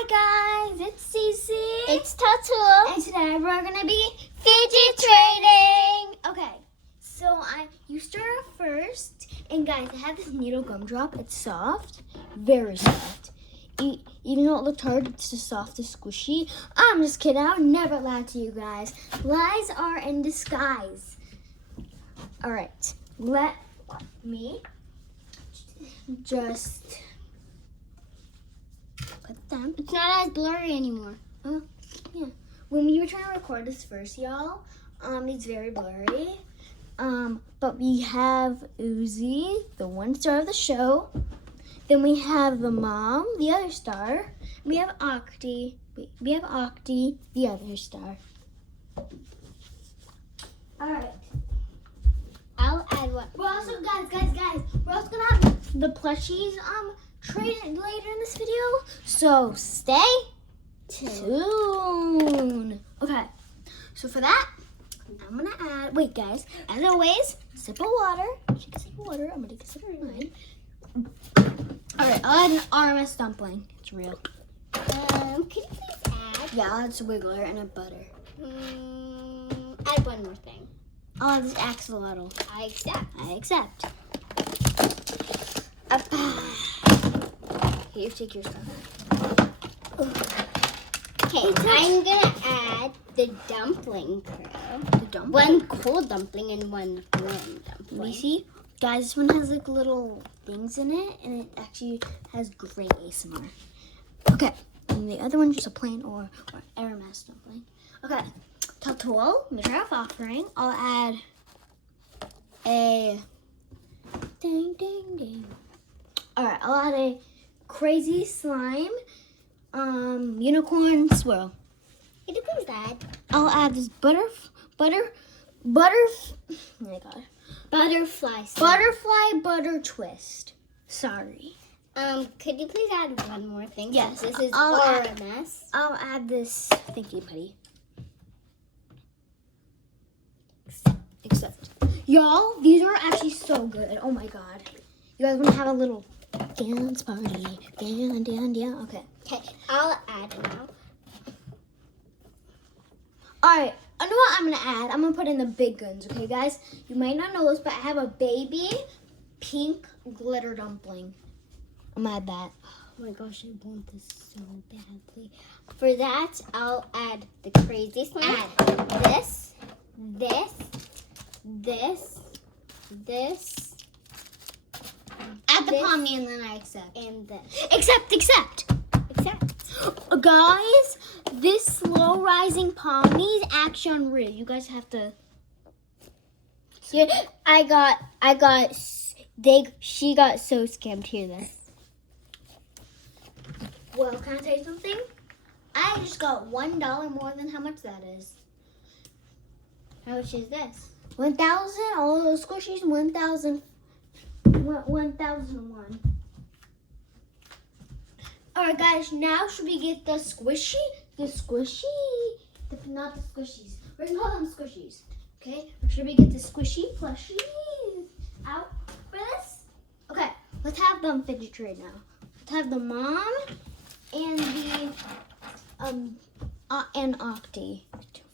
Hi guys, it's Cece. It's Tatu. And today we're gonna be fidget trading. Okay, so you start off first, and guys, I have this needle gumdrop. It's soft, very soft. Even though it looked hard, it's just soft and squishy. I'm just kidding. I would never lie to you guys. Lies are in disguise. All right, let me just put them. It's not as blurry anymore. Oh, yeah. When we were trying to record this first, y'all, it's very blurry. But we have Uzi, the one star of the show. Then we have the mom, the other star. We have Octi. We have Octi, the other star. All right. I'll add one. We're also, guys, we're also gonna have the plushies traded later in this video. So stay tuned. Okay. So for that, I'm gonna add. Wait, guys. As always, sip of water. Take a sip of water. I'm gonna take a sip of mine. All right. I'll add an RMS dumpling. It's real. Can you please add? Yeah, I'll add some wiggler and a butter. Add one more thing. I'll add this axolotl. I accept. I accept. Here, take your stuff. Okay, I'm gonna add the dumpling curl. The dumpling. One cold dumpling and one warm dumpling. Let me see. Guys, this one has like little things in it, and it actually has great ASMR. Okay, and the other one's just a plain or Aramas dumpling. Okay, Tattoo, Mitra offering. I'll add a ding ding ding. All right, I'll add a crazy slime unicorn swirl. Can you please add? I'll add this oh my god. Butterfly slime. Butterfly butter twist. Sorry. Could you please add one more thing? Yes, This is I'll add- RMS. I'll add this thinky putty. Except, y'all, these are actually so good. Oh my god. You guys want to have a little dance party? Dan. Okay. Okay, I'll add now. Alright, I know what I'm going to add. I'm going to put in the big guns, okay, guys? You might not know this, but I have a baby pink glitter dumpling. I'm going to add that. Oh my gosh, I want this so badly. For that, I'll add the crazy slime. Add this. Add the This- pommy and then I accept. And this. Accept. Except. Guys, this slow rising pommy is actually unreal. You guys have to. Yeah, she got so scammed. Hear this. Well, can I tell you something? I just got $1 more than how much that is. How much is this? 1,000. All those squishies. 1,000. 1,001. All right, guys. Now should we get the squishy? Not the squishies. We're gonna call them squishies. Okay. Should we get the squishy plushies out for this? Okay. Let's have them fidget trade now. Let's have the mom and the and Octi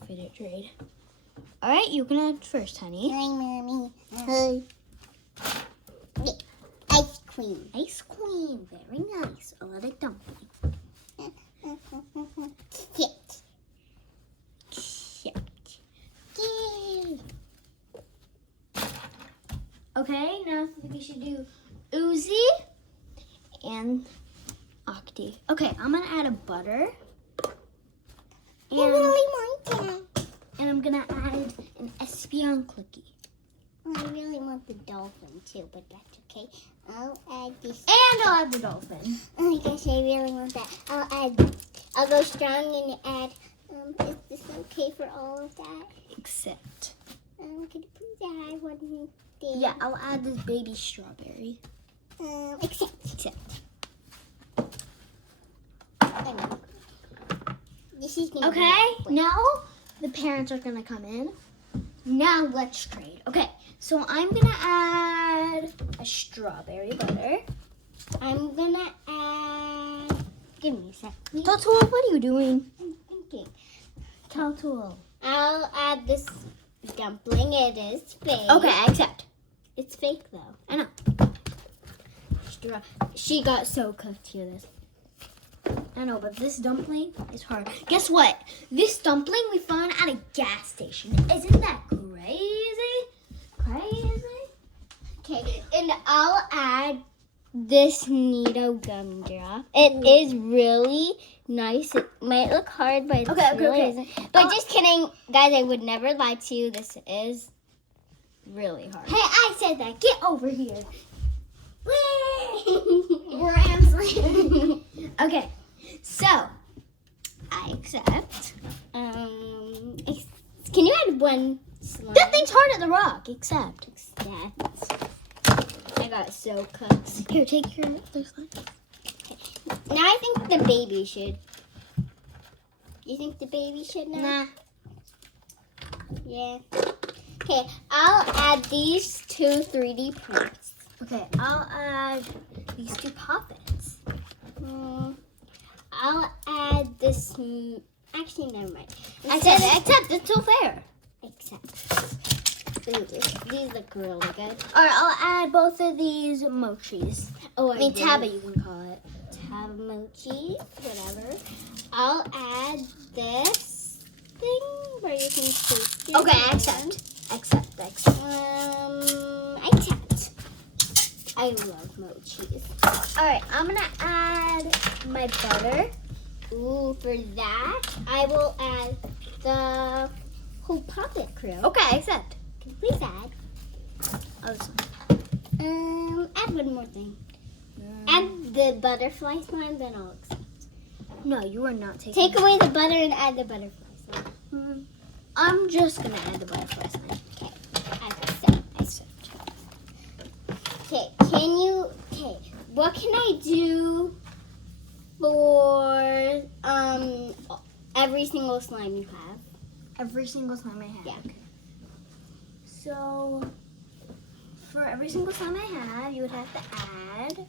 fidget trade. All right, you can add first, honey. Hi, Mommy. Hey. Ice cream. Ice cream, very nice. A lot of dumpling. Sit. Yay. Okay, now we should do Uzi and Octi. Okay, I'm gonna add a butter. I really want that. And I'm gonna add an Espion cookie. I really want the dolphin too, but that's okay. I'll add this. And I'll add the dolphin. Oh my gosh, I really want that. I'll go strong and add. Is this okay for all of that? Except. Could you please add one thing? Yeah, I'll add this baby strawberry. Except. This is gonna Okay, be now the parents are gonna come in. Now let's trade. Okay, so I'm gonna add a strawberry butter. I'm gonna add give me a sec, please. Total, what are you doing? I'm thinking. Total. I'll add this dumpling. It is fake. Okay, I accept. It's fake though. I know. She got so cooked to this. I know, but this dumpling is hard. Guess what? This dumpling we found at a gas station. Isn't that crazy? Crazy? Okay, and I'll add this Neato gumdrop. It is really nice. It might look hard, but it really isn't. But just kidding, guys. I would never lie to you. This is really hard. Hey, I said that. Get over here. We're answering. Okay, so I accept. Can you add one slime? That thing's hard at the rock. Accept. I got so cooked. Here, take your other slime. Now I think the baby should. You think the baby should now? Nah. Yeah. Okay, I'll add these two 3D prints. Okay, I'll add these two poppets. I'll add this. Actually, never mind. Accept. It's so fair. Except. These look really good. Alright, I'll add both of these mochis. Oh, I mean, taba, you can call it. Tab mochi, whatever. I'll add this thing where you can taste it. Okay, I accept. Accept. I accept. I love mochis. Alright, I'm gonna add my butter. Ooh, for that, I will add the whole puppet crew. Okay, I accept. Please add. Oh, this one. Add one more thing. Add the butterfly slime, then I'll accept. No, you are not taking Take away the butter and add the butterfly slime. I'm just gonna add the butterfly slime. Okay, I accept. Okay, what can I do for every single slime you have? Every single slime I have. Yeah. Okay. So, for every single slime I have, you would have to add.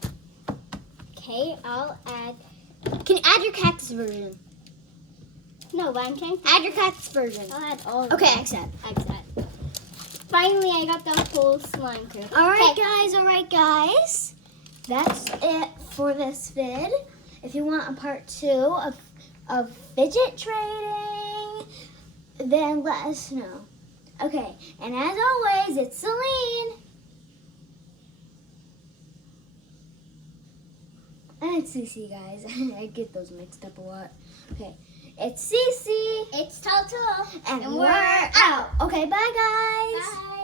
Okay, I'll add. Can you add your cactus version? No, but I'm trying to Add your cactus version. I'll add all of Okay, them. I accept. I accept. Finally, I got the whole slime crew. Alright guys. That's it for this vid. If you want a part 2 of fidget trading, then let us know. Okay, and as always, it's Celine. And it's Cece, guys. I get those mixed up a lot. Okay, it's Cece. It's Toto. And we're out. Okay, bye, guys. Bye.